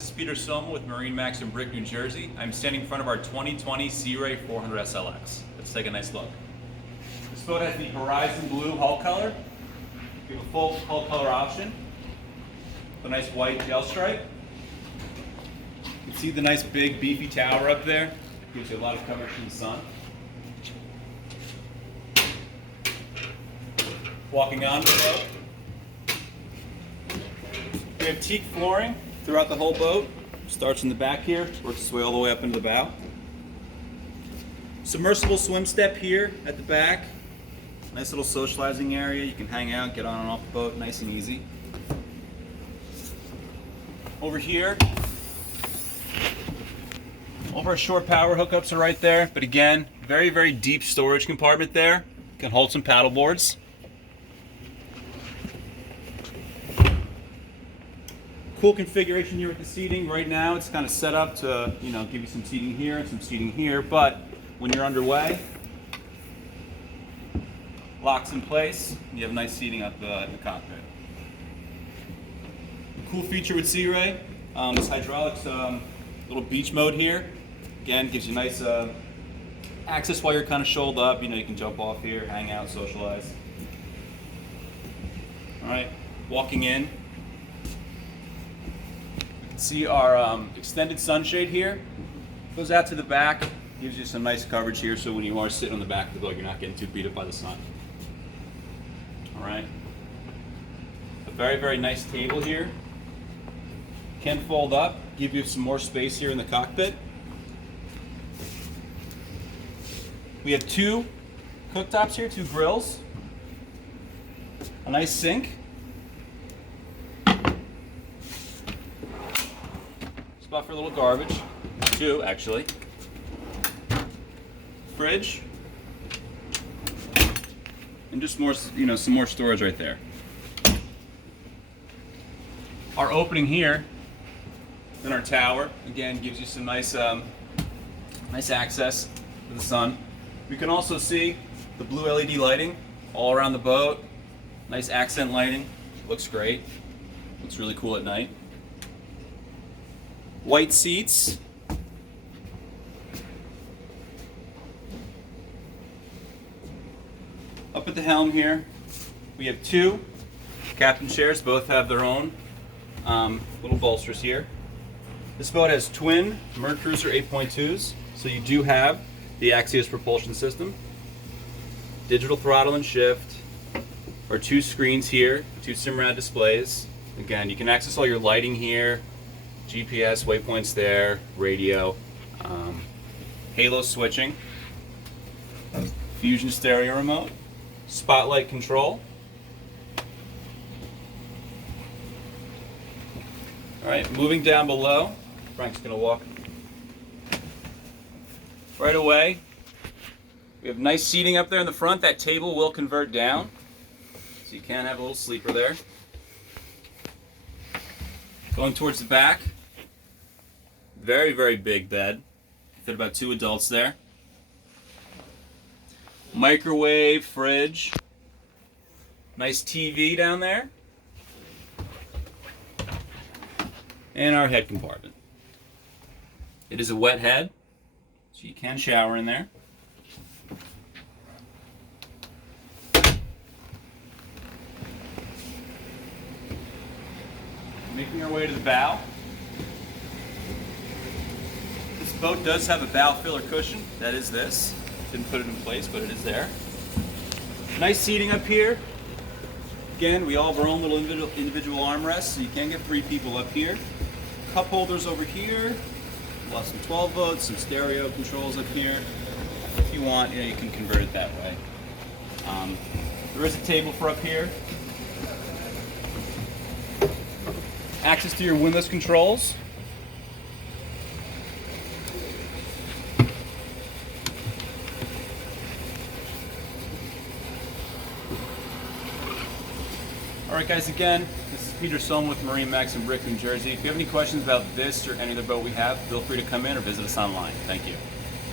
This is Peter Soma with MarineMax Brick, New Jersey. I'm standing in front of our 2020 Sea Ray 400 SLX. Let's take a nice look. This boat has the Horizon Blue hull color. We have a full hull color option. A nice white gel stripe. You can see the nice big beefy tower up there. Gives you a lot of coverage from the sun. Walking on the boat. We have teak flooring throughout the whole boat. Starts in the back here, works its way all the way up into the bow. Submersible swim step here at the back. Nice little socializing area. You can hang out, get on and off the boat, nice and easy. Over here, all of our shore power hookups are right there. But again, very, very deep storage compartment there. Can hold some paddle boards. Cool configuration here with the seating. Right now it's kind of set up to, give you some seating here and some seating here, but when you're underway, locks in place, you have nice seating up in the cockpit. Cool feature with Sea Ray, this hydraulics little beach mode here. Again, gives you nice access while you're kind of shoaled up. You can jump off here, hang out, socialize. All right, walking in. See our extended sunshade here. Goes out to the back, gives you some nice coverage here so when you are sitting on the back of the boat, you're not getting too beat up by the sun. All right. A very, very nice table here. Can fold up, give you some more space here in the cockpit. We have two cooktops here, two grills. A nice sink. Spot for a little garbage, two actually. Fridge, and just more, some more storage right there. Our opening here, in our tower, again gives you some nice, nice access to the sun. We can also see the blue LED lighting all around the boat. Nice accent lighting, looks great. Looks really cool at night. White seats. Up at the helm here, we have two captain chairs. Both have their own little bolsters here. This boat has twin Mercruiser 8.2s, so you do have the Axios propulsion system. Digital throttle and shift. Our two screens here, two Simrad displays. Again, you can access all your lighting here. GPS, waypoints there, radio, halo switching, fusion stereo remote, spotlight control. All right, moving down below, Frank's gonna walk right away. We have nice seating up there in the front. That table will convert down, so you can have a little sleeper there. Going towards the back. Very, very big bed. Fit about two adults there. Microwave, fridge. Nice TV down there. And our head compartment. It is a wet head, so you can shower in there. Making our way to the bow. This boat does have a bow filler cushion. That is this. Didn't put it in place, but it is there. Nice seating up here. Again, we all have our own little individual armrests, so you can get three people up here. Cup holders over here. We'll have some 12 volts, some stereo controls up here. If you want, you can convert it that way. There is a table for up here. Access to your windlass controls. Alright guys, again, this is Peter Soma with MarineMax Brick, New Jersey. If you have any questions about this or any other boat we have, feel free to come in or visit us online. Thank you.